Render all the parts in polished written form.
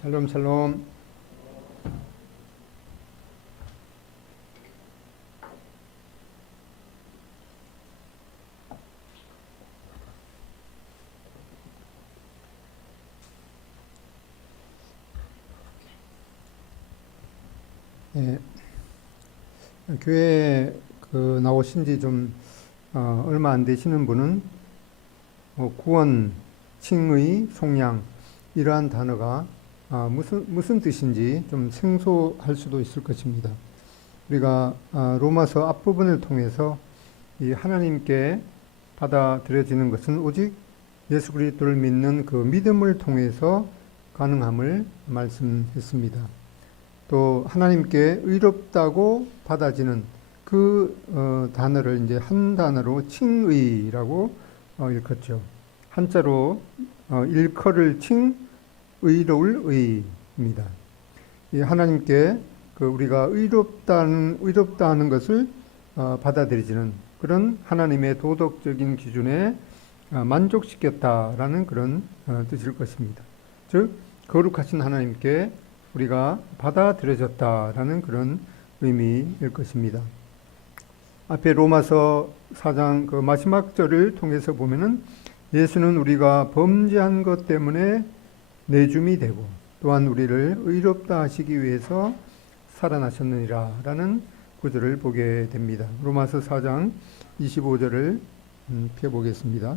샬롬 샬롬. 예, 교회 나오신 지 좀 얼마 안 되시는 분은 구원, 칭의, 속량 이러한 단어가 무슨 뜻인지 좀 생소할 수도 있을 것입니다. 우리가 로마서 앞부분을 통해서 이 하나님께 받아들여지는 것은 오직 예수 그리스도를 믿는 그 믿음을 통해서 가능함을 말씀했습니다. 또 하나님께 의롭다고 받아지는 그 단어를 이제 한 단어로 칭의라고 일컫죠. 한자로 일컬을 칭, 의로울 의입니다. 이 하나님께 우리가 의롭다 하는 것을 받아들이지는 그런 하나님의 도덕적인 기준에 만족시켰다라는 그런 뜻일 것입니다. 즉 거룩하신 하나님께 우리가 받아들여졌다라는 그런 의미일 것입니다. 앞에 로마서 4장 그 마지막 절을 통해서 보면은 예수는 우리가 범죄한 것 때문에 내줌이 되고 또한 우리를 의롭다 하시기 위해서 살아나셨느니라 라는 구절을 보게 됩니다. 로마서 4장 25절을 펴보겠습니다.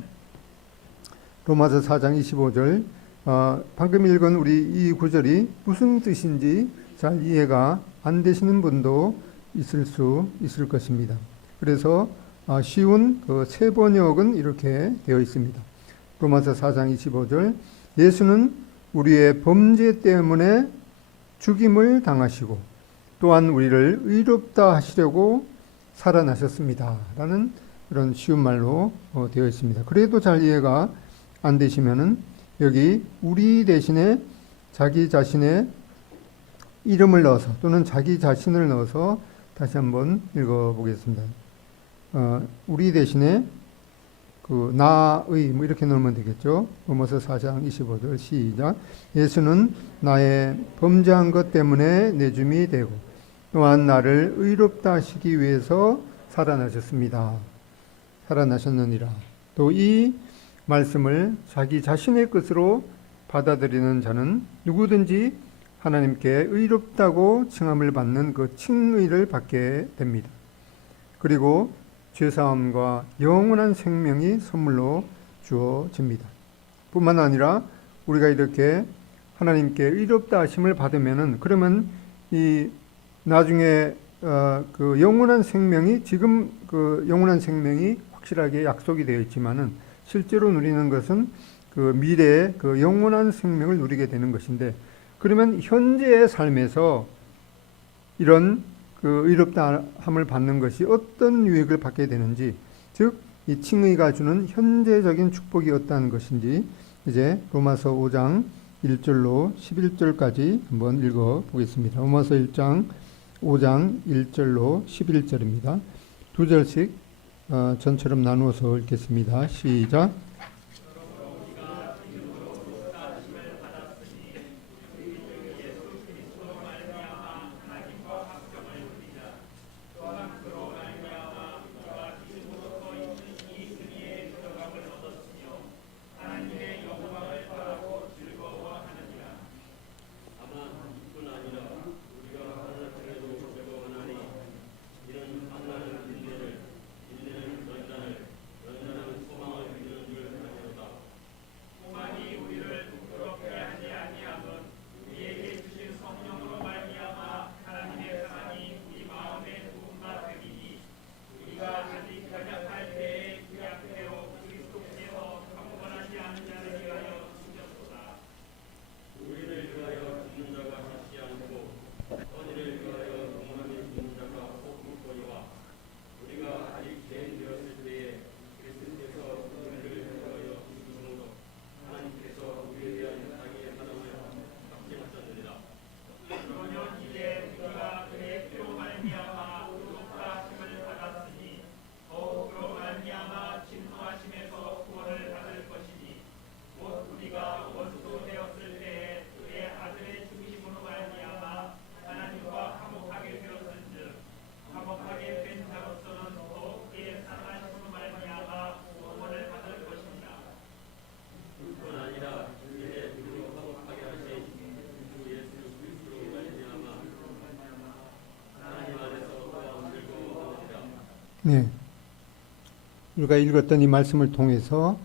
로마서 4장 25절 방금 읽은 우리 이 구절이 무슨 뜻인지 잘 이해가 안 되시는 분도 있을 수 있을 것입니다. 그래서 쉬운 새 번역은 이렇게 되어 있습니다. 로마서 4장 25절 예수는 우리의 범죄 때문에 죽임을 당하시고 또한 우리를 의롭다 하시려고 살아나셨습니다. 라는 그런 쉬운 말로 되어 있습니다. 그래도 잘 이해가 안 되시면은 여기 우리 대신에 자기 자신의 이름을 넣어서 또는 자기 자신을 넣어서 다시 한번 읽어보겠습니다. 우리 대신에 나의 이렇게 넣으면 되겠죠. 로마서 4장 25절 시작. 예수는 나의 범죄한 것 때문에 내줌이 되고 또한 나를 의롭다 하시기 위해서 살아나셨습니다. 살아나셨느니라. 또 이 말씀을 자기 자신의 것으로 받아들이는 자는 누구든지 하나님께 의롭다고 칭함을 받는 그 칭의를 받게 됩니다. 그리고 죄사함과 영원한 생명이 선물로 주어집니다. 뿐만 아니라 우리가 이렇게 하나님께 의롭다 하심을 받으면은 그러면 이 나중에 그 영원한 생명이 지금 그 영원한 생명이 확실하게 약속이 되어 있지만은 실제로 누리는 것은 그 미래의 그 영원한 생명을 누리게 되는 것인데 그러면 현재의 삶에서 이런 그 의롭다함을 받는 것이 어떤 유익을 받게 되는지, 즉 이 칭의가 주는 현재적인 축복이 어떠한 것인지 이제 로마서 5장 1절로 11절까지 한번 읽어 보겠습니다. 로마서 1장 5장 1절로 11절입니다. 두 절씩 전처럼 나누어서 읽겠습니다. 시작. 네, 우리가 읽었던 이 말씀을 통해서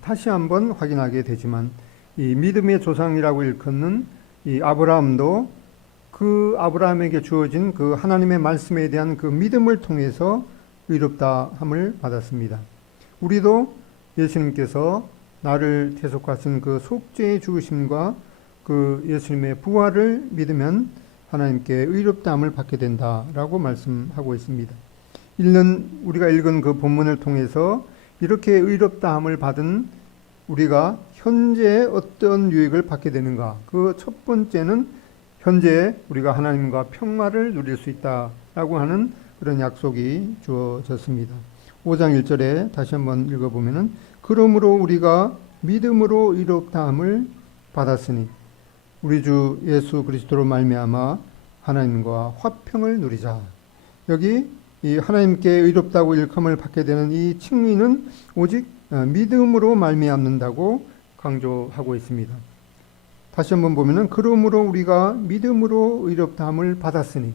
다시 한번 확인하게 되지만 이 믿음의 조상이라고 일컫는 이 아브라함도 그 아브라함에게 주어진 그 하나님의 말씀에 대한 그 믿음을 통해서 의롭다함을 받았습니다. 우리도 예수님께서 나를 대속하신 그 속죄의 죽으심과 그 예수님의 부활을 믿으면 하나님께 의롭다함을 받게 된다라고 말씀하고 있습니다. 우리가 읽은 그 본문을 통해서 이렇게 의롭다함을 받은 우리가 현재 어떤 유익을 받게 되는가? 그 첫 번째는 현재 우리가 하나님과 평화를 누릴 수 있다라고 하는 그런 약속이 주어졌습니다. 5장 1절에 다시 한번 읽어보면은 그러므로 우리가 믿음으로 의롭다함을 받았으니 우리 주 예수 그리스도로 말미암아 하나님과 화평을 누리자. 여기 이 하나님께 의롭다고 일컬음을 받게 되는 이 칭의는 오직 믿음으로 말미암는다고 강조하고 있습니다. 다시 한번 보면은 그러므로 우리가 믿음으로 의롭다함을 받았으니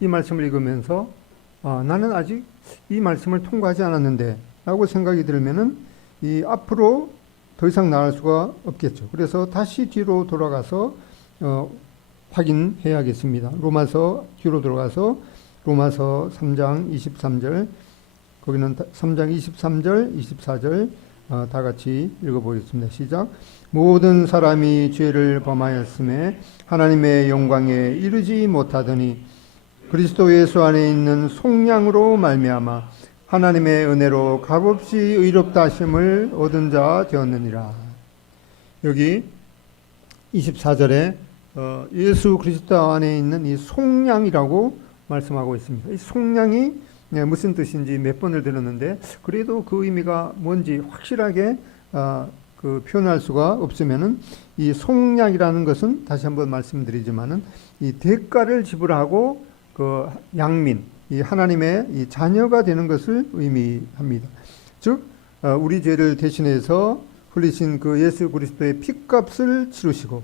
이 말씀을 읽으면서 나는 아직 이 말씀을 통과하지 않았는데 라고 생각이 들면은 이 앞으로 더 이상 나갈 수가 없겠죠. 그래서 다시 뒤로 돌아가서 확인해야겠습니다. 로마서 뒤로 돌아가서 로마서 3장 23절 거기는 3장 23절 24절 다 같이 읽어보겠습니다. 시작. 모든 사람이 죄를 범하였음에 하나님의 영광에 이르지 못하더니 그리스도 예수 안에 있는 속량으로 말미암아 하나님의 은혜로 값없이 의롭다 하심을 얻은 자 되었느니라. 여기 24절에 예수 그리스도 안에 있는 이 속량이라고 말씀하고 있습니다. 이 속량이 무슨 뜻인지 몇 번을 들었는데 그래도 그 의미가 뭔지 확실하게 그 표현할 수가 없으면은 이 속량이라는 것은 다시 한번 말씀드리지만은 이 대가를 지불하고 그 양민, 이 하나님의 이 자녀가 되는 것을 의미합니다. 즉 우리 죄를 대신해서 흘리신 그 예수 그리스도의 피값을 치르시고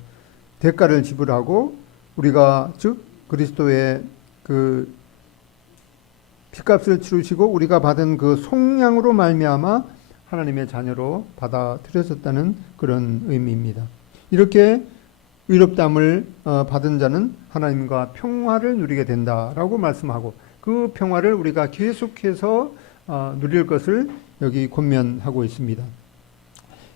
대가를 지불하고 우리가 즉 그리스도의 그 피값을 치르시고 우리가 받은 그 속량으로 말미암아 하나님의 자녀로 받아들여졌다는 그런 의미입니다. 이렇게 의롭다함을 받은 자는 하나님과 평화를 누리게 된다라고 말씀하고 그 평화를 우리가 계속해서 누릴 것을 여기 권면하고 있습니다.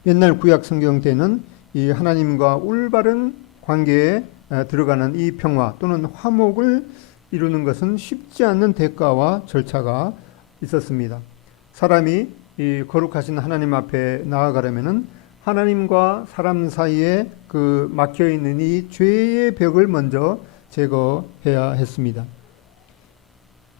옛날 구약 성경 때는 이 하나님과 올바른 관계에 들어가는 이 평화 또는 화목을 이루는 것은 쉽지 않는 대가와 절차가 있었습니다. 사람이 이 거룩하신 하나님 앞에 나아가려면은 하나님과 사람 사이에 그 막혀 있는 이 죄의 벽을 먼저 제거해야 했습니다.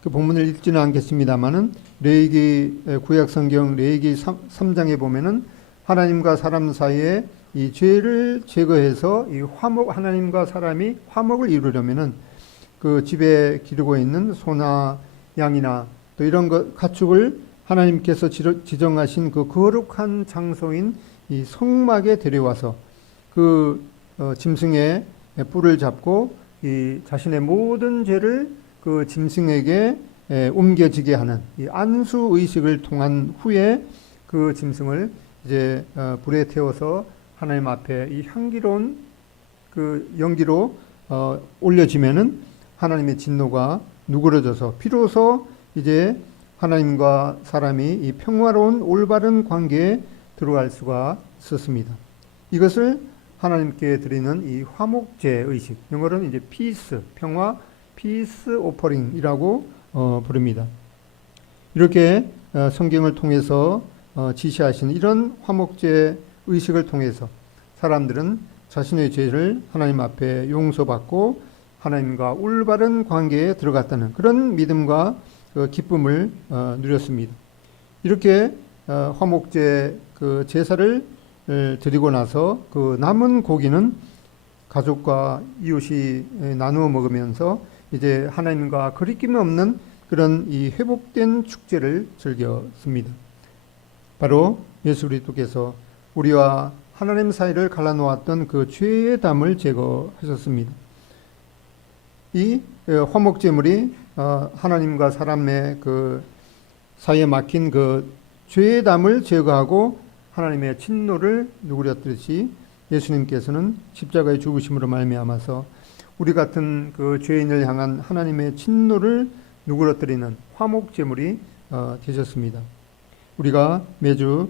그 본문을 읽지는 않겠습니다만은 레위기 구약 성경 레위기 3장에 보면은 하나님과 사람 사이에 이 죄를 제거해서 이 화목 하나님과 사람이 화목을 이루려면은 그 집에 기르고 있는 소나 양이나 또 이런 것 가축을 하나님께서 지정하신 그 거룩한 장소인 이 성막에 데려와서 그 짐승의 뿔을 잡고 이 자신의 모든 죄를 그 짐승에게 옮겨지게 하는 이 안수 의식을 통한 후에 그 짐승을 이제 불에 태워서 하나님 앞에 이 향기로운 그 연기로 올려지면은 하나님의 진노가 누그러져서 비로소 이제 하나님과 사람이 이 평화로운 올바른 관계에 들어갈 수가 있었습니다. 이것을 하나님께 드리는 이 화목제 의식, 영어로는 이제 피스, 평화, 피스 오퍼링이라고 부릅니다. 이렇게 성경을 통해서 지시하신 이런 화목제 의식을 통해서 사람들은 자신의 죄를 하나님 앞에 용서받고 하나님과 올바른 관계에 들어갔다는 그런 믿음과 기쁨을 누렸습니다. 이렇게 화목제 그 제사를 드리고 나서 그 남은 고기는 가족과 이웃이 나누어 먹으면서 이제 하나님과 거리낌 없는 그런 이 회복된 축제를 즐겼습니다. 바로 예수 그리스도께서 우리와 하나님 사이를 갈라놓았던 그 죄의 담을 제거하셨습니다. 이 화목제물이 하나님과 사람의 그 사이에 막힌 그 죄의 담을 제거하고 하나님의 진노를 누그렸듯이 예수님께서는 십자가의 죽으심으로 말미암아서 우리 같은 그 죄인을 향한 하나님의 진노를 누그러뜨리는 화목 제물이 되셨습니다. 우리가 매주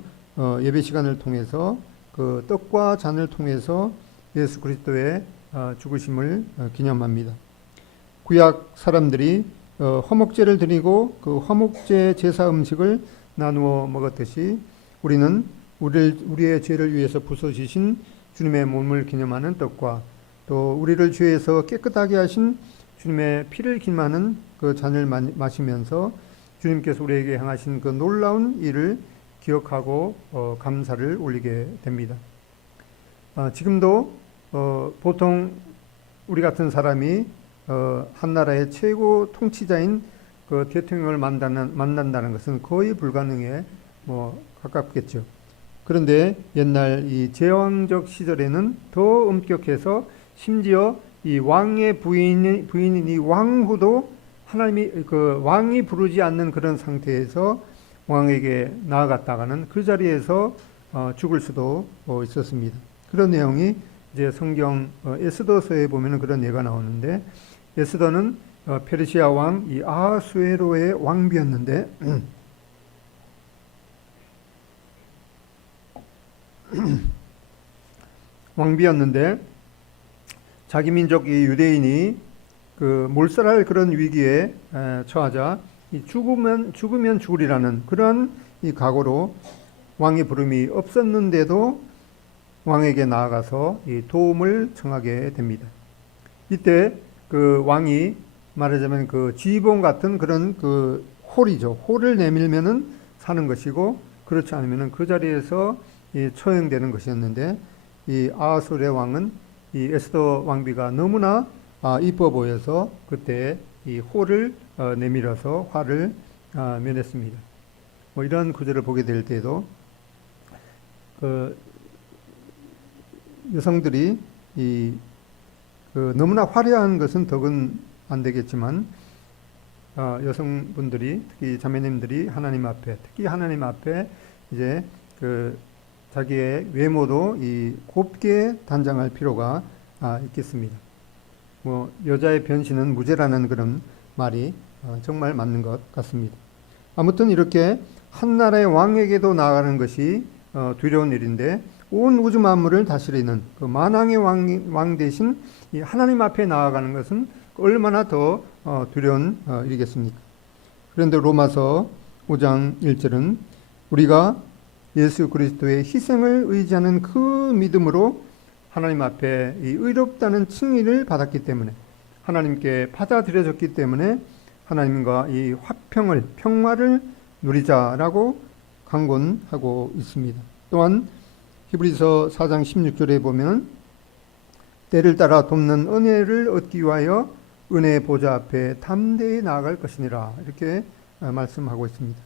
예배 시간을 통해서 그 떡과 잔을 통해서 예수 그리스도의 죽으심을 기념합니다. 구약 사람들이 화목제를 드리고 그 화목제 제사 음식을 나누어 먹었듯이 우리는 우리의 죄를 위해서 부서지신 주님의 몸을 기념하는 떡과 또 우리를 죄에서 깨끗하게 하신 주님의 피를 기념하는 그 잔을 마시면서 주님께서 우리에게 행하신 그 놀라운 일을 기억하고 감사를 올리게 됩니다. 지금도 보통 우리 같은 사람이 한 나라의 최고 통치자인 그 대통령을 만난다는 것은 거의 불가능에 가깝겠죠. 그런데 옛날 이 제왕적 시절에는 더 엄격해서 심지어 이 왕의 부인인 이 왕후도 하나님이 그 왕이 부르지 않는 그런 상태에서 왕에게 나아갔다가는 그 자리에서 죽을 수도 있었습니다. 그런 내용이 이제 성경 에스더서에 보면은 그런 예가 나오는데 에스더는 페르시아 왕 이 아하수에로의 왕비였는데 자기 민족 이 유대인이 그 몰살할 그런 위기에 처하자 이 죽으면 죽으리라는 그러한 이 각오로 왕의 부름이 없었는데도 왕에게 나아가서 이 도움을 청하게 됩니다. 이때 그 왕이 말하자면 그 지휘봉 같은 그런 그 홀이죠. 홀을 내밀면은 사는 것이고 그렇지 않으면은 그 자리에서 처형되는 것이었는데 이 아하술의 왕은 이 에스더 왕비가 너무나 이뻐 보여서 그때 이 홀을 내밀어서 화를 면했습니다. 이런 구절을 보게 될 때도 그 여성들이 너무나 화려한 것은 덕은 안 되겠지만 여성분들이 특히 자매님들이 특히 하나님 앞에 이제 그 자기의 외모도 곱게 단장할 필요가 있겠습니다. 여자의 변신은 무죄라는 그런 말이 정말 맞는 것 같습니다. 아무튼 이렇게 한 나라의 왕에게도 나아가는 것이 두려운 일인데 온 우주 만물을 다스리는 그 만왕의 왕 대신 이 하나님 앞에 나아가는 것은 얼마나 더 두려운 일이겠습니까? 그런데 로마서 5장 1절은 우리가 예수 그리스도의 희생을 의지하는 그 믿음으로 하나님 앞에 이 의롭다는 칭의를 받았기 때문에 하나님께 받아들여졌기 때문에 하나님과 이 평화를 누리자라고 강권하고 있습니다. 또한 히브리서 4장 16절에 보면 때를 따라 돕는 은혜를 얻기 위하여 은혜의 보좌 앞에 담대히 나아갈 것이니라 이렇게 말씀하고 있습니다.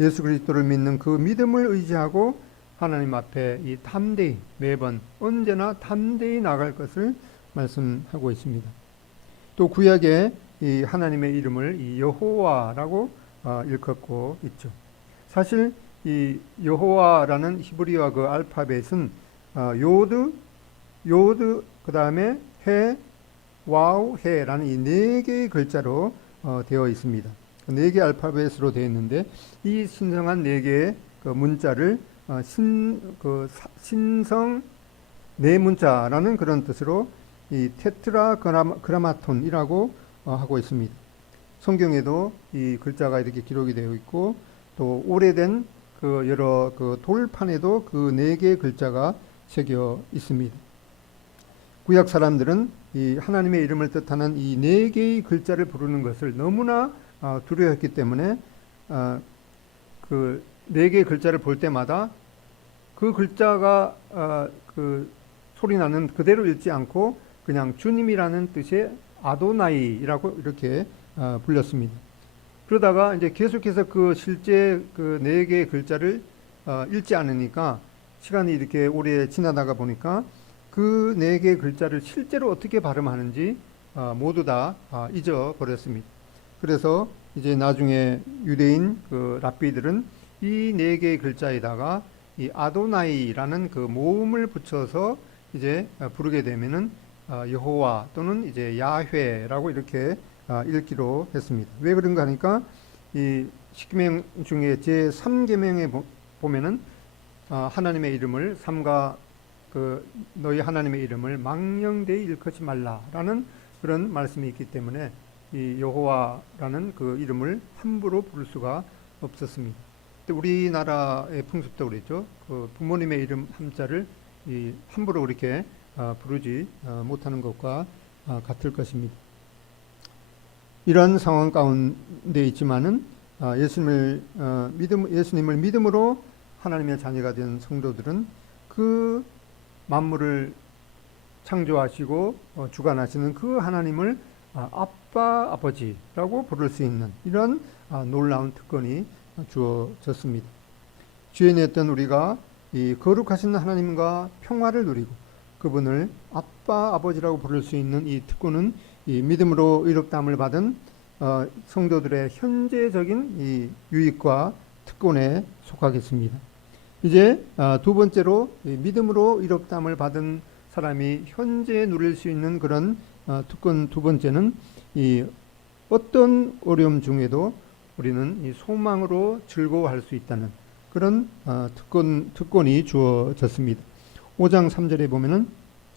예수 그리스도를 믿는 그 믿음을 의지하고 하나님 앞에 이 담대히 매번 언제나 담대히 나갈 것을 말씀하고 있습니다. 또 구약에 이 하나님의 이름을 이 여호와라고 일컫고 있죠. 사실 이 여호와라는 히브리어 그 알파벳은 요드 그 다음에 해, 와우, 해라는 이 네 개의 글자로 되어 있습니다. 네 개의 알파벳으로 되어 있는데 이 신성한 네 개의 그 문자를 신성 네 문자라는 그런 뜻으로 이 테트라그라마톤이라고 하고 있습니다. 성경에도 이 글자가 이렇게 기록이 되어 있고 또 오래된 그 여러 그 돌판에도 그 네 개의 글자가 새겨 있습니다. 구약 사람들은 이 하나님의 이름을 뜻하는 이 네 개의 글자를 부르는 것을 너무나 두려워했기 때문에 그 네 개의 글자를 볼 때마다 그 글자가 그 소리 나는 그대로 읽지 않고 그냥 주님이라는 뜻의 아도나이라고 이렇게 불렸습니다. 그러다가 이제 계속해서 그 실제 그 네 개의 글자를 읽지 않으니까 시간이 이렇게 오래 지나다가 보니까 그 네 개의 글자를 실제로 어떻게 발음하는지 모두 다 잊어버렸습니다. 그래서 이제 나중에 유대인 그 랍비들은 이 네 개의 글자에다가 이 아도나이라는 그 모음을 붙여서 이제 부르게 되면은 여호와 또는 이제 야훼라고 이렇게 읽기로 했습니다. 왜 그런가 하니까 이 십계명 중에 제 3계명에 보면은 하나님의 이름을 삼가 그 너희 하나님의 이름을 망령되이 일컫지 말라라는 그런 말씀이 있기 때문에 이 여호와라는 그 이름을 함부로 부를 수가 없었습니다. 우리나라의 풍습도 그랬죠. 그 부모님의 이름 함자를 이 함부로 그렇게 부르지 못하는 것과 같을 것입니다. 이러한 상황 가운데 있지만은 예수님을 믿음으로 하나님의 자녀가 된 성도들은 그 만물을 창조하시고 주관하시는 그 하나님을 아빠, 아버지라고 부를 수 있는 이런 놀라운 특권이 주어졌습니다. 죄인이었던 우리가 이 거룩하신 하나님과 평화를 누리고 그분을 아빠, 아버지라고 부를 수 있는 이 특권은 이 믿음으로 의롭다함을 받은 성도들의 현재적인 이 유익과 특권에 속하겠습니다. 이제 두 번째로 믿음으로 의롭다함을 받은 사람이 현재 누릴 수 있는 그런 특권 두 번째는 이 어떤 어려움 중에도 우리는 이 소망으로 즐거워할 수 있다는 그런 특권이 주어졌습니다. 5장 3절에 보면은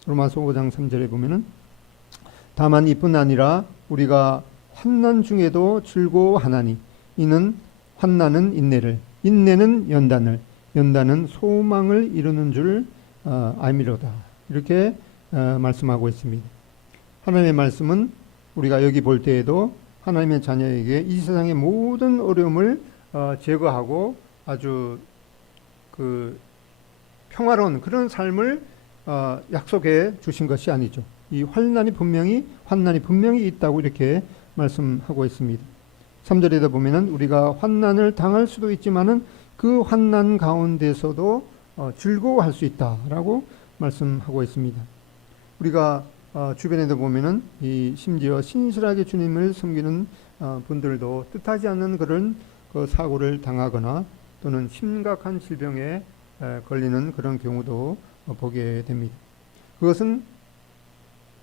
로마서 5장 3절에 보면은 다만 이뿐 아니라 우리가 환난 중에도 즐거워하나니 이는 환난은 인내를 인내는 연단을 연단은 소망을 이루는 줄 알미로다. 이렇게 말씀하고 있습니다. 하나님의 말씀은 우리가 여기 볼 때에도 하나님의 자녀에게 이 세상의 모든 어려움을 제거하고 아주 그 평화로운 그런 삶을 약속해 주신 것이 아니죠. 이 환난이 분명히 있다고 이렇게 말씀하고 있습니다. 3절에도 보면은 우리가 환난을 당할 수도 있지만은 그 환난 가운데서도 즐거워할 수 있다라고 말씀하고 있습니다. 우리가 주변에도 보면은 이 심지어 신실하게 주님을 섬기는 분들도 뜻하지 않는 그런 그 사고를 당하거나 또는 심각한 질병에 걸리는 그런 경우도 보게 됩니다. 그것은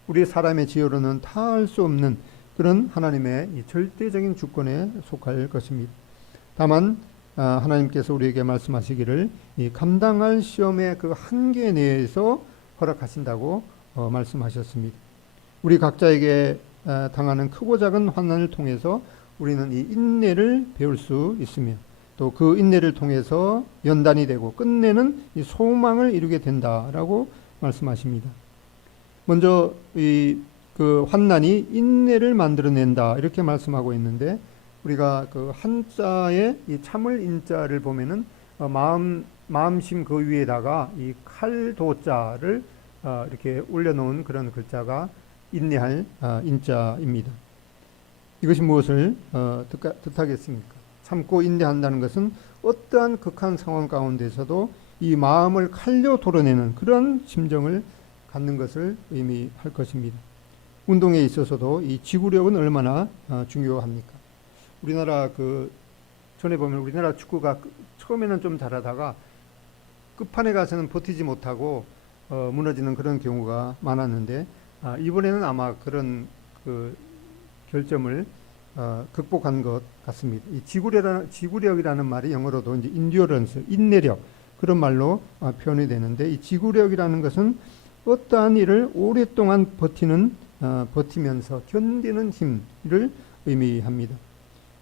우리 사람의 지혜로는 다 할 수 없는 그런 하나님의 이 절대적인 주권에 속할 것입니다. 다만 하나님께서 우리에게 말씀하시기를 이 감당할 시험의 그 한계 내에서 허락하신다고 말씀하셨습니다. 우리 각자에게 당하는 크고 작은 환난을 통해서 우리는 이 인내를 배울 수 있으며 또 그 인내를 통해서 연단이 되고 끝내는 이 소망을 이루게 된다라고 말씀하십니다. 먼저 그 환난이 인내를 만들어낸다 이렇게 말씀하고 있는데 우리가 그 한자에 이 참을 인자를 보면은 마음심 그 위에다가 이 칼도자를 이렇게 올려놓은 그런 글자가 인내할 인자입니다. 이것이 무엇을 뜻하겠습니까? 참고 인내한다는 것은 어떠한 극한 상황 가운데서도 이 마음을 칼로 도려내는 그런 심정을 갖는 것을 의미할 것입니다. 운동에 있어서도 이 지구력은 얼마나 중요합니까? 우리나라 전에 보면 우리나라 축구가 처음에는 좀 잘하다가 끝판에 가서는 버티지 못하고 무너지는 그런 경우가 많았는데 이번에는 아마 그런 결점을 극복한 것 같습니다. 이 지구력이라는 말이 영어로도 이제 endurance, 인내력 그런 말로 표현이 되는데 이 지구력이라는 것은 어떠한 일을 오랫동안 버티면서 견디는 힘을 의미합니다.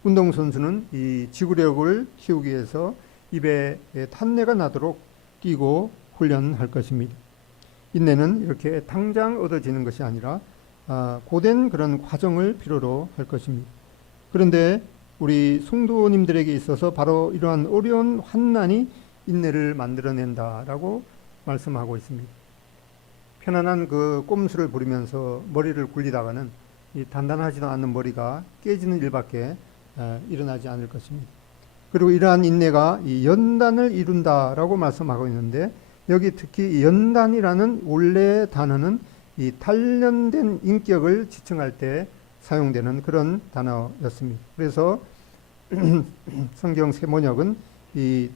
운동선수는 이 지구력을 키우기 위해서 입에 탄내가 나도록 뛰고 훈련할 것입니다. 인내는 이렇게 당장 얻어지는 것이 아니라 고된 그런 과정을 필요로 할 것입니다. 그런데 우리 성도님들에게 있어서 바로 이러한 어려운 환난이 인내를 만들어낸다라고 말씀하고 있습니다. 편안한 그 꼼수를 부리면서 머리를 굴리다가는 이 단단하지도 않은 머리가 깨지는 일밖에 일어나지 않을 것입니다. 그리고 이러한 인내가 이 연단을 이룬다라고 말씀하고 있는데 여기 특히 연단이라는 원래 단어는 이 단련된 인격을 지칭할 때 사용되는 그런 단어였습니다. 그래서 성경 세번역은 이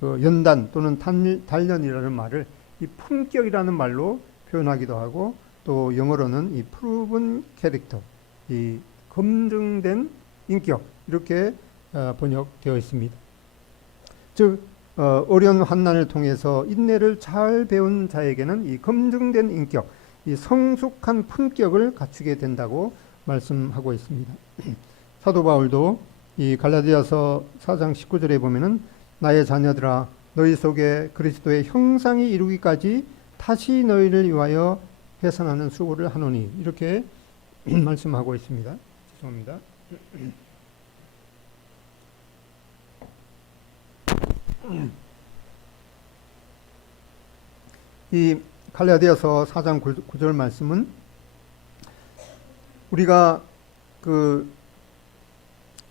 그 연단 또는 단련이라는 말을 이 품격이라는 말로 표현하기도 하고, 또 영어로는 이 proven character, 이 검증된 인격, 이렇게 번역되어 있습니다. 즉 어려운 환난을 통해서 인내를 잘 배운 자에게는 이 검증된 인격, 이 성숙한 품격을 갖추게 된다고 말씀하고 있습니다. 사도 바울도 이 갈라디아서 4장 19절에 보면은 나의 자녀들아 너희 속에 그리스도의 형상이 이루기까지 다시 너희를 위하여 해산하는 수고를 하노니, 이렇게 말씀하고 있습니다. 죄송합니다. 이 갈라디아서 4장 9절 말씀은 우리가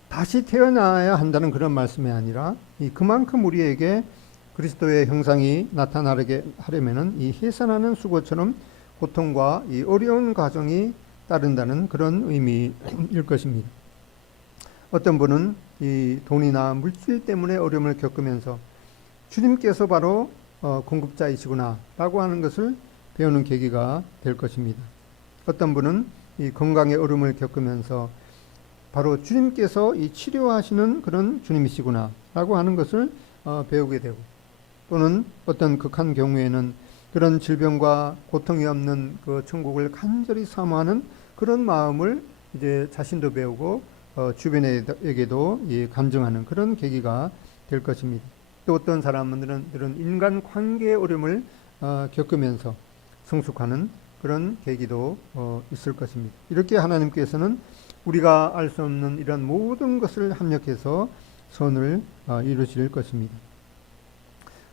다시 태어나야 한다는 그런 말씀이 아니라 그만큼 우리에게 그리스도의 형상이 나타나게 하려면은 이 해산하는 수고처럼 고통과 이 어려운 과정이 따른다는 그런 의미일 것입니다. 어떤 분은 이 돈이나 물질 때문에 어려움을 겪으면서 주님께서 바로 공급자이시구나 라고 하는 것을 배우는 계기가 될 것입니다. 어떤 분은 이 건강의 어려움을 겪으면서 바로 주님께서 이 치료하시는 그런 주님이시구나 라고 하는 것을 배우게 되고, 또는 어떤 극한 경우에는 그런 질병과 고통이 없는 그 천국을 간절히 사모하는 그런 마음을 이제 자신도 배우고 주변에게도 간증하는 그런 계기가 될 것입니다. 또 어떤 사람들은 이런 인간 관계의 어려움을 겪으면서 성숙하는 그런 계기도 있을 것입니다. 이렇게 하나님께서는 우리가 알 수 없는 이런 모든 것을 합력해서 선을 이루실 것입니다.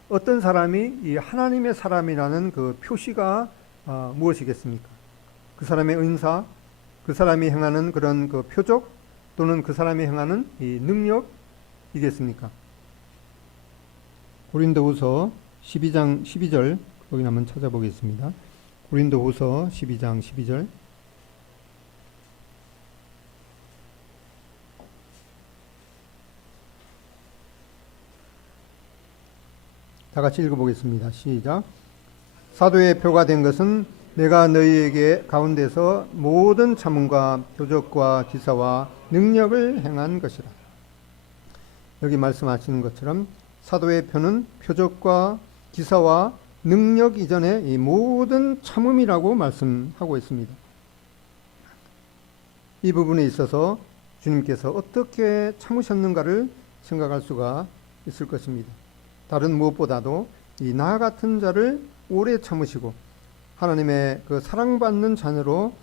어떤 사람이 이 하나님의 사람이라는 그 표시가 무엇이겠습니까? 그 사람의 은사, 그 사람이 행하는 그런 그 표적, 또는 그 사람이 행하는 이 능력이겠습니까? 고린도후서 12장 12절 거기 한번 찾아보겠습니다. 고린도후서 12장 12절. 다 같이 읽어보겠습니다. 시작. 사도의 표가 된 것은 내가 너희에게 가운데서 모든 참음과 표적과 기사와 능력을 행한 것이라. 여기 말씀하시는 것처럼 사도의 표는 표적과 기사와 능력 이전에 이 모든 참음이라고 말씀하고 있습니다. 이 부분에 있어서 주님께서 어떻게 참으셨는가를 생각할 수가 있을 것입니다. 다른 무엇보다도 이 나 같은 자를 오래 참으시고 하나님의 그 사랑받는 자녀로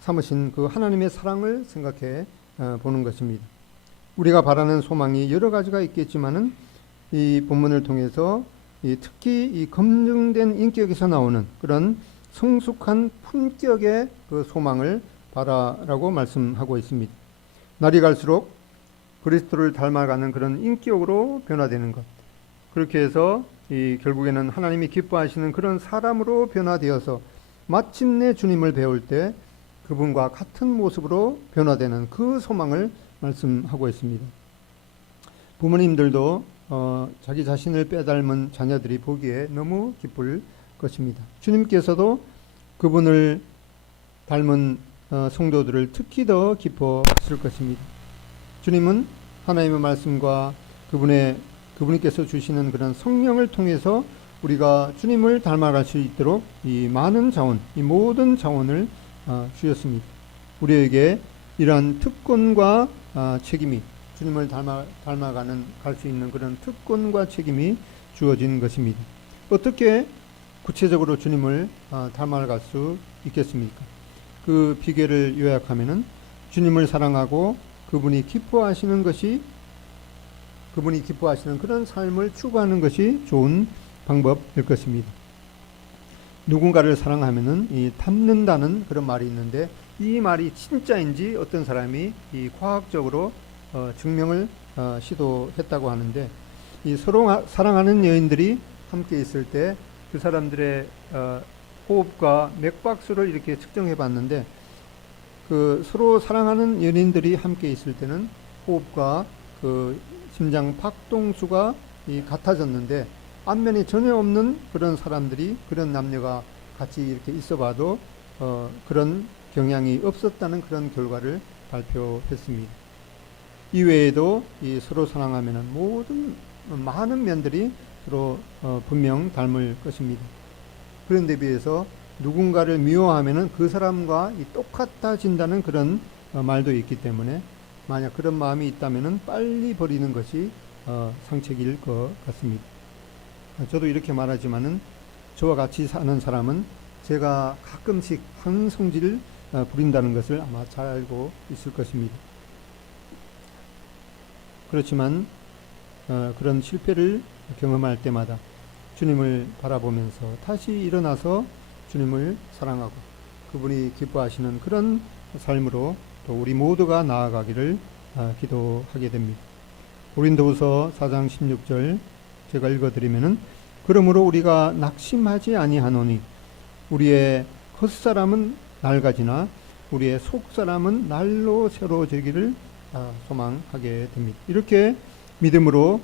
삼으신 그 하나님의 사랑을 생각해 보는 것입니다. 우리가 바라는 소망이 여러 가지가 있겠지만은 이 본문을 통해서 특히 이 검증된 인격에서 나오는 그런 성숙한 품격의 그 소망을 바라라고 말씀하고 있습니다. 날이 갈수록 그리스도를 닮아가는 그런 인격으로 변화되는 것. 그렇게 해서 결국에는 하나님이 기뻐하시는 그런 사람으로 변화되어서 마침내 주님을 배울 때 그분과 같은 모습으로 변화되는 그 소망을 말씀하고 있습니다. 부모님들도 자기 자신을 빼닮은 자녀들이 보기에 너무 기쁠 것입니다. 주님께서도 그분을 닮은 성도들을 특히 더 기뻐하실 것입니다. 주님은 하나님의 말씀과 그분께서 주시는 그런 성령을 통해서 우리가 주님을 닮아갈 수 있도록 이 많은 자원, 이 모든 자원을 주셨습니다. 우리에게 이러한 특권과 책임이, 주님을 갈 수 있는 그런 특권과 책임이 주어진 것입니다. 어떻게 구체적으로 주님을 닮아갈 수 있겠습니까? 그 비결을 요약하면은 주님을 사랑하고 그분이 기뻐하시는 그런 삶을 추구하는 것이 좋은 방법일 것입니다. 누군가를 사랑하면은 닮는다는 그런 말이 있는데, 이 말이 진짜인지 어떤 사람이 과학적으로 증명을 시도했다고 하는데, 서로 사랑하는 여인들이 함께 있을 때 그 사람들의 호흡과 맥박수를 이렇게 측정해 봤는데, 그 서로 사랑하는 연인들이 함께 있을 때는 호흡과 그 심장 박동수가 같아졌는데, 안면이 전혀 없는 그런 사람들이, 그런 남녀가 같이 이렇게 있어봐도 그런 경향이 없었다는 그런 결과를 발표했습니다. 이외에도 이 서로 사랑하면은 많은 면들이 서로 분명 닮을 것입니다. 그런데 비해서 누군가를 미워하면은 그 사람과 똑같아진다는 그런 말도 있기 때문에, 만약 그런 마음이 있다면은 빨리 버리는 것이 상책일 것 같습니다. 저도 이렇게 말하지만은 저와 같이 사는 사람은 제가 가끔씩 항성질을 부린다는 것을 아마 잘 알고 있을 것입니다. 그렇지만 그런 실패를 경험할 때마다 주님을 바라보면서 다시 일어나서 주님을 사랑하고 그분이 기뻐하시는 그런 삶으로 또 우리 모두가 나아가기를 기도하게 됩니다. 고린도후서 4장 16절 제가 읽어드리면은, 그러므로 우리가 낙심하지 아니하노니 우리의 겉사람은 낡아지나 우리의 속사람은 날로 새로워지기를 소망하게 됩니다. 이렇게 믿음으로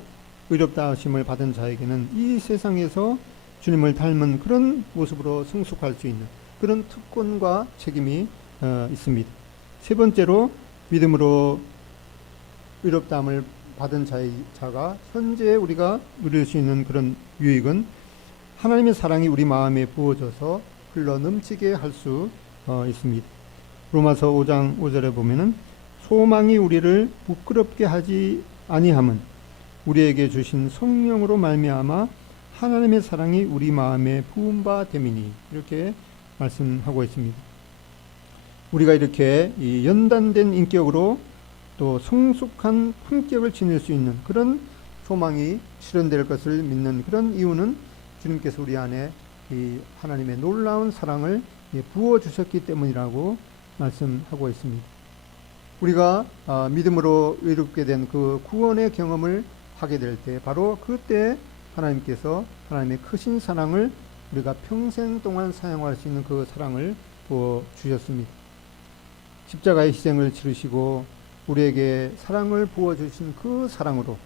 의롭다 하심을 받은 자에게는 이 세상에서 주님을 닮은 그런 모습으로 성숙할 수 있는 그런 특권과 책임이 있습니다. 세 번째로, 믿음으로 의롭다함을 받은 자가 현재 우리가 누릴 수 있는 그런 유익은 하나님의 사랑이 우리 마음에 부어져서 흘러 넘치게 할 수 있습니다. 로마서 5장 5절에 보면은, 소망이 우리를 부끄럽게 하지 아니함은 우리에게 주신 성령으로 말미암아 하나님의 사랑이 우리 마음에 부은 바 됨이니, 이렇게 말씀하고 있습니다. 우리가 이렇게 이 연단된 인격으로 또 성숙한 품격을 지닐 수 있는 그런 소망이 실현될 것을 믿는 그런 이유는 주님께서 우리 안에 이 하나님의 놀라운 사랑을 부어주셨기 때문이라고 말씀하고 있습니다. 우리가 믿음으로 의롭게 된 그 구원의 경험을 하게 될 때, 바로 그때 하나님께서 하나님의 크신 사랑을 우리가 평생 동안 사용할 수 있는 그 사랑을 부어주셨습니다. 십자가의 희생을 치르시고 우리에게 사랑을 부어주신 그 사랑으로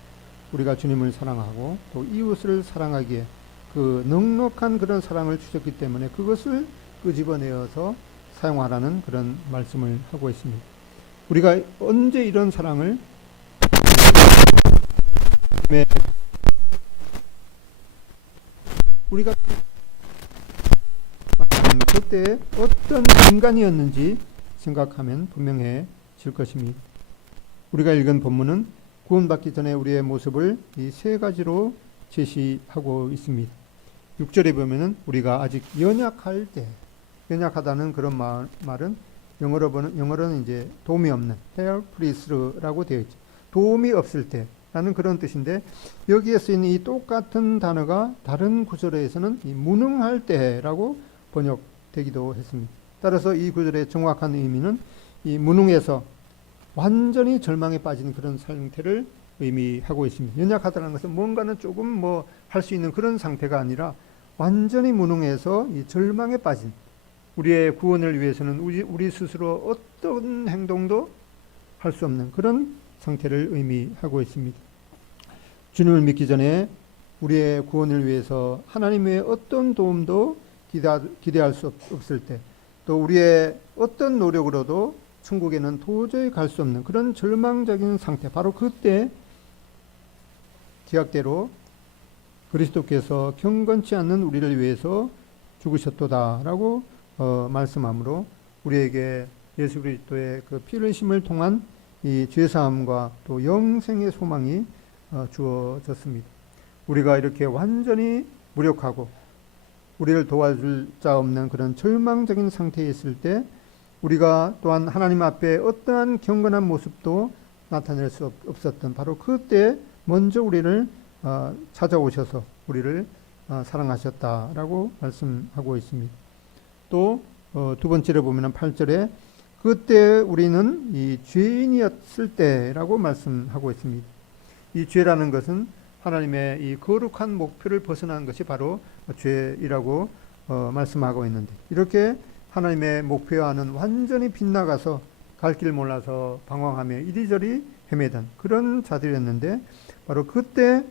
우리가 주님을 사랑하고 또 이웃을 사랑하기에 그 넉넉한 그런 사랑을 주셨기 때문에 그것을 끄집어내어서 사용하라는 그런 말씀을 하고 있습니다. 우리가 언제 이런 사랑을 우리가 그때 어떤 인간이었는지 생각하면 분명해질 것입니다. 우리가 읽은 본문은 구원받기 전에 우리의 모습을 이 세 가지로 제시하고 있습니다. 6절에 보면은 우리가 아직 연약할 때, 연약하다는 그런 말은 영어로는 이제 도움이 없는 helpless라고 되어 있죠. 도움이 없을 때라는 그런 뜻인데, 여기에 쓰인 이 똑같은 단어가 다른 구절에서는 이 무능할 때라고 번역되기도 했습니다. 따라서 이 구절의 정확한 의미는 이 무능해서 완전히 절망에 빠진 그런 상태를 의미하고 있습니다. 연약하다는 것은 뭔가는 조금 할 수 있는 그런 상태가 아니라 완전히 무능해서 이 절망에 빠진, 우리의 구원을 위해서는 우리 스스로 어떤 행동도 할 수 없는 그런 상태를 의미하고 있습니다. 주님을 믿기 전에 우리의 구원을 위해서 하나님의 어떤 도움도 기대할 수 없을 때, 또 우리의 어떤 노력으로도 천국에는 도저히 갈 수 없는 그런 절망적인 상태, 바로 그때 기약대로 그리스도께서 경건치 않는 우리를 위해서 죽으셨도다라고 말씀하므로 우리에게 예수 그리스도의 그 피 흘리심을 통한 이 죄사함과 또 영생의 소망이 주어졌습니다. 우리가 이렇게 완전히 무력하고 우리를 도와줄 자 없는 그런 절망적인 상태에 있을 때, 우리가 또한 하나님 앞에 어떠한 경건한 모습도 나타낼 수 없었던 바로 그때 먼저 우리를 찾아오셔서 우리를 사랑하셨다라고 말씀하고 있습니다. 또 두 번째로 보면 8절에 그때 우리는 이 죄인이었을 때라고 말씀하고 있습니다. 이 죄라는 것은 하나님의 이 거룩한 목표를 벗어난 것이 바로 죄이라고 말씀하고 있는데, 이렇게 하나님의 목표와는 완전히 빗나가서 갈 길 몰라서 방황하며 이리저리 헤매던 그런 자들이었는데 바로 그때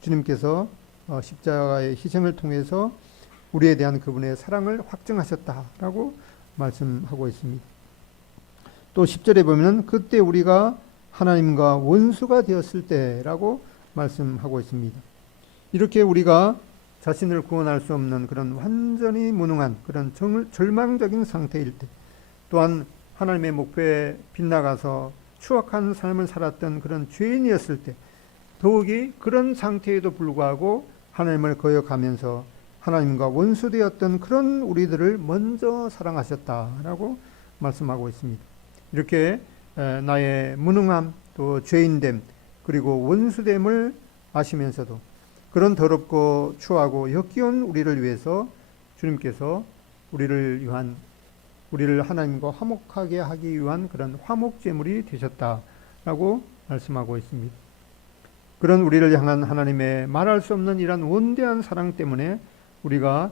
주님께서 십자가의 희생을 통해서 우리에 대한 그분의 사랑을 확증하셨다라고 말씀하고 있습니다. 또 10절에 보면 그때 우리가 하나님과 원수가 되었을 때라고 말씀하고 있습니다. 이렇게 우리가 자신을 구원할 수 없는 그런 완전히 무능한 그런 절망적인 상태일 때, 또한 하나님의 목표에 빗나가서 추악한 삶을 살았던 그런 죄인이었을 때, 더욱이 그런 상태에도 불구하고 하나님을 거역하면서 하나님과 원수되었던 그런 우리들을 먼저 사랑하셨다라고 말씀하고 있습니다. 이렇게 나의 무능함, 또 죄인됨, 그리고 원수됨을 아시면서도 그런 더럽고 추하고 역겨운 우리를 위해서 주님께서 우리를 하나님과 화목하게 하기 위한 그런 화목제물이 되셨다라고 말씀하고 있습니다. 그런 우리를 향한 하나님의 말할 수 없는 이런 원대한 사랑 때문에 우리가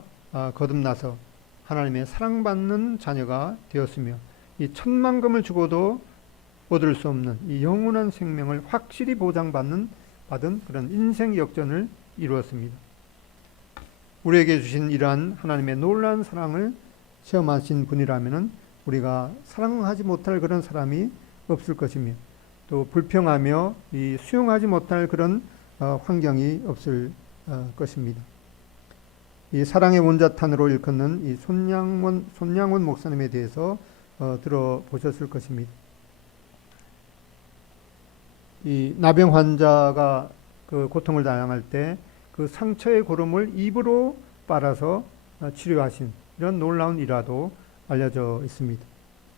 거듭나서 하나님의 사랑받는 자녀가 되었으며 이 천만금을 주고도 얻을 수 없는 이 영원한 생명을 확실히 받은 그런 인생 역전을 이루었습니다. 우리에게 주신 이러한 하나님의 놀라운 사랑을 체험하신 분이라면 우리가 사랑하지 못할 그런 사람이 없을 것이며 또 불평하며 이 수용하지 못할 그런 환경이 없을 것입니다. 이 사랑의 원자탄으로 일컫는 이 손양원 목사님에 대해서 들어보셨을 것입니다. 이 나병 환자가 그 고통을 당할 때 그 상처의 고름을 입으로 빨아서 치료하신 이런 놀라운 일화도 알려져 있습니다.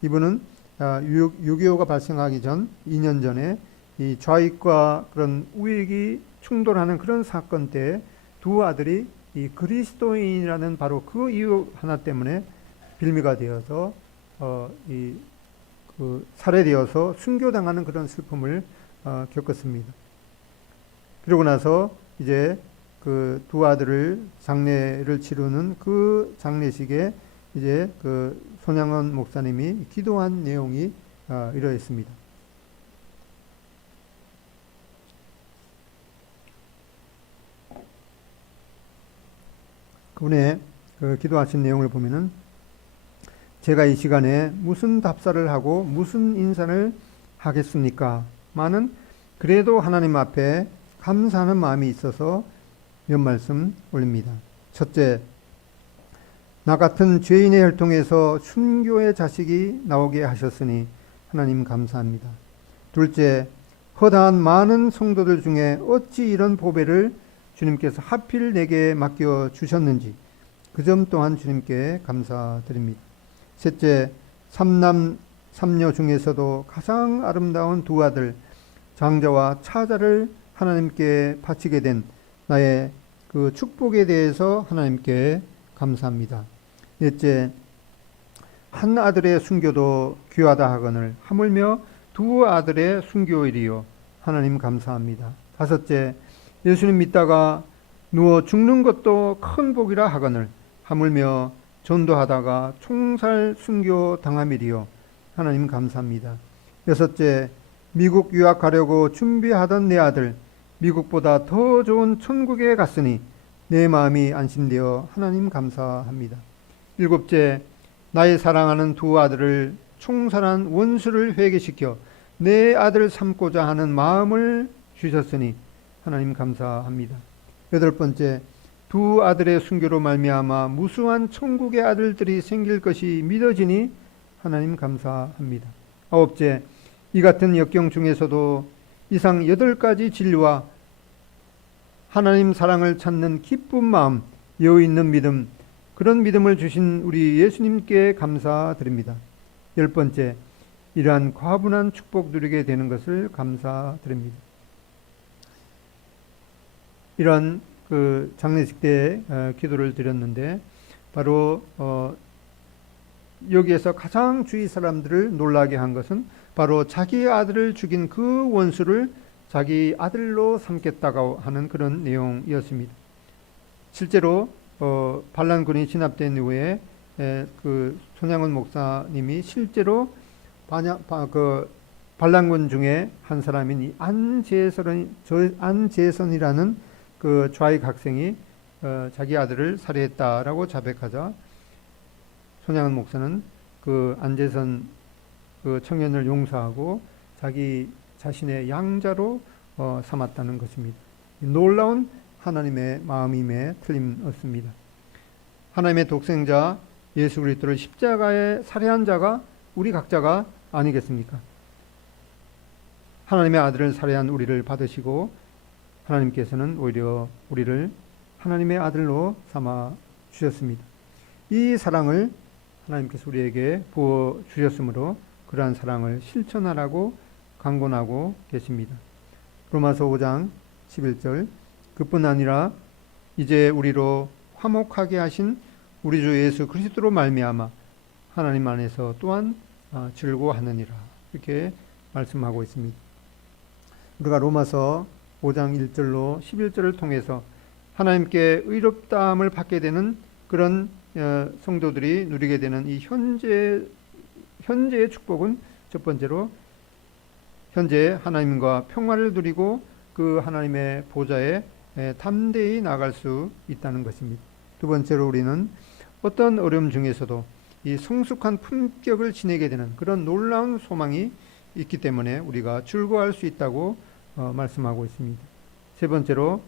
이분은 6.25가 발생하기 전 2년 전에 이 좌익과 그런 우익이 충돌하는 그런 사건 때 두 아들이 이 그리스도인이라는 바로 그 이유 하나 때문에 빌미가 되어서 살해되어서 순교당하는 그런 슬픔을 겪었습니다. 그러고 나서 이제 그 두 아들을 장례를 치르는 그 장례식에 이제 그 손양원 목사님이 기도한 내용이 이러했습니다. 그분의 그 기도하신 내용을 보면은 제가 이 시간에 무슨 답사를 하고 무슨 인사를 하겠습니까? 많은 그래도 하나님 앞에 감사하는 마음이 있어서 몇 말씀 올립니다. 첫째, 나 같은 죄인의 혈통에서 순교의 자식이 나오게 하셨으니 하나님 감사합니다. 둘째, 허다한 많은 성도들 중에 어찌 이런 보배를 주님께서 하필 내게 맡겨 주셨는지 그 점 또한 주님께 감사드립니다. 셋째, 삼남 삼녀 중에서도 가장 아름다운 두 아들 장자와 차자를 하나님께 바치게 된 나의 그 축복에 대해서 하나님께 감사합니다. 넷째, 한 아들의 순교도 귀하다 하거늘 하물며 두 아들의 순교일이요 하나님 감사합니다. 다섯째, 예수님 믿다가 누워 죽는 것도 큰 복이라 하거늘 하물며 전도하다가 총살 순교 당함이리요 하나님 감사합니다. 여섯째, 미국 유학 가려고 준비하던 내 아들 미국보다 더 좋은 천국에 갔으니 내 마음이 안심되어 하나님 감사합니다. 일곱째, 나의 사랑하는 두 아들을 총살한 원수를 회개시켜 내 아들 삼고자 하는 마음을 주셨으니 하나님 감사합니다. 여덟 번째, 두 아들의 순교로 말미암아 무수한 천국의 아들들이 생길 것이 믿어지니 하나님 감사합니다. 아홉째, 이 같은 역경 중에서도 이상 8가지 진리와 하나님 사랑을 찾는 기쁜 마음, 여유 있는 믿음, 그런 믿음을 주신 우리 예수님께 감사드립니다. 열 번째, 이러한 과분한 축복 누리게 되는 것을 감사드립니다. 이러한 그 장례식 때 기도를 드렸는데 바로 여기에서 가장 주위 사람들을 놀라게 한 것은 바로 자기 아들을 죽인 그 원수를 자기 아들로 삼겠다고 하는 그런 내용이었습니다. 실제로 반란군이 진압된 이후에 그 손양원 목사님이 실제로 반란군 중에 한 사람인 이 안재선이라는 그 좌익 학생이 자기 아들을 살해했다라고 자백하자 손양은 목사는 그 안재선 그 청년을 용서하고 자기 자신의 양자로 삼았다는 것입니다. 놀라운 하나님의 마음임에 틀림없습니다. 하나님의 독생자 예수 그리스도를 십자가에 살해한 자가 우리 각자가 아니겠습니까? 하나님의 아들을 살해한 우리를 받으시고 하나님께서는 오히려 우리를 하나님의 아들로 삼아 주셨습니다. 이 사랑을 하나님께서 우리에게 부어 주셨으므로 그러한 사랑을 실천하라고 강권하고 계십니다. 로마서 5장 11절 그뿐 아니라 이제 우리로 화목하게 하신 우리 주 예수 그리스도로 말미암아 하나님 안에서 또한 즐거워하느니라 이렇게 말씀하고 있습니다. 우리가 로마서 5장 1절로 11절을 통해서 하나님께 의롭다함을 받게 되는 그런 성도들이 누리게 되는 이 현재의 축복은 첫 번째로 현재 하나님과 평화를 누리고 그 하나님의 보좌에 담대히 나갈 수 있다는 것입니다. 두 번째로 우리는 어떤 어려움 중에서도 이 성숙한 품격을 지니게 되는 그런 놀라운 소망이 있기 때문에 우리가 즐거워할 수 있다고 말씀하고 있습니다. 세 번째로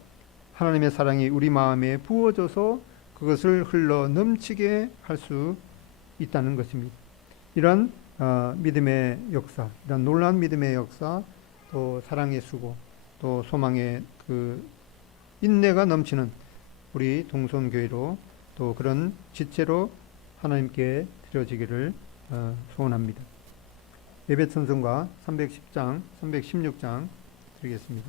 하나님의 사랑이 우리 마음에 부어져서 그것을 흘러 넘치게 할 수 있다는 것입니다. 이런 믿음의 역사, 이런 놀라운 믿음의 역사, 또 사랑의 수고, 또 소망의 그 인내가 넘치는 우리 동성교회로 또 그런 지체로 하나님께 드려지기를 소원합니다. 예배 찬송가 310장, 316장 드리겠습니다.